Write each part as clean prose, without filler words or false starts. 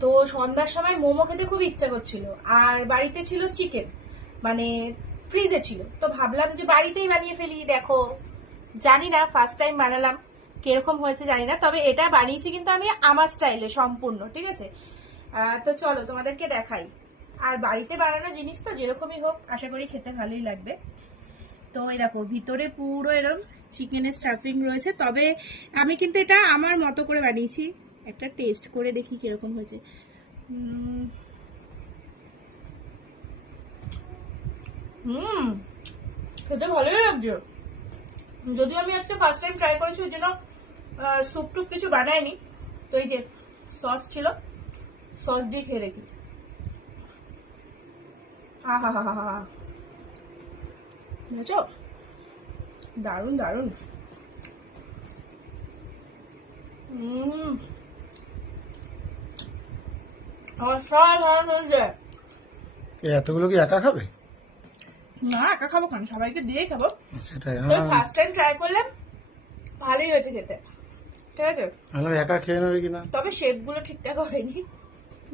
তো সন্ধ্যার সময় মোমো খেতে খুব ইচ্ছা করছিল, আর বাড়িতে ছিল চিকেন, মানে ফ্রিজে ছিল। তো ভাবলাম যে বাড়িতেই বানিয়ে ফেলি। দেখো, জানি না ফার্স্ট টাইম বানালাম, কিরকম হয়েছে জানি না, তবে এটা বানিয়েছি কিন্তু আমি আমার স্টাইলে সম্পূর্ণ, ঠিক আছে? তো চলো তোমাদেরকে দেখাই। আর বাড়িতে বানানো জিনিস তো যেরকমই হোক আশা করি খেতে ভালোই লাগবে। তো এই দেখো, ভিতরে পুরো এরকম চিকেনের স্টাফিং রয়েছে, তবে আমি কিন্তু এটা আমার মতো করে বানিয়েছি। একটা টেস্ট করে দেখি কিরকম হয়েছে। হুম, খেতে ভালোই লাগছে। যদিও আমি আজকে ফার্স্ট টাইম ট্রাই করেছি, ওই জন্য স্যুপ টুপ কিছু বানাইনি। তো এই যে সস ছিল, সস দিয়ে খেয়ে দেখি। আহা হা হা হা, বুঝছো, দারুণ দারুণ। অসাধারণ হয়েছে। এতগুলো কি একা খাবে? না, একা খাবো কেন, সবাইকে দিয়ে খাবো। সেটাই, তো ফার্স্ট টাইম ট্রাই করলাম, ভালোই হয়েছে খেতে, ঠিক আছে। আমি একা খেয়ে নেবে কিনা। তবে শেপ গুলো ঠিকঠাক হয়নি,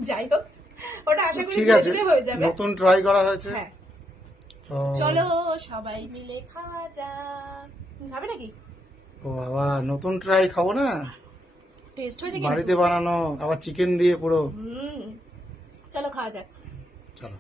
যাই হোক ওটা আশা করি ঠিক আছে, ধীরে হয়ে যাবে। নতুন ট্রাই করা হয়েছে। হ্যাঁ, তো চলো সবাই মিলে খাওয়া যাক। খাবে নাকি? ও বাবা, নতুন ট্রাই খাবো না, টেস্ট হয়েছে বাড়িতে কিন্তু। বানানো, আবার চিকেন দিয়ে পুরো। চলো খাওয়া যাক। চলো।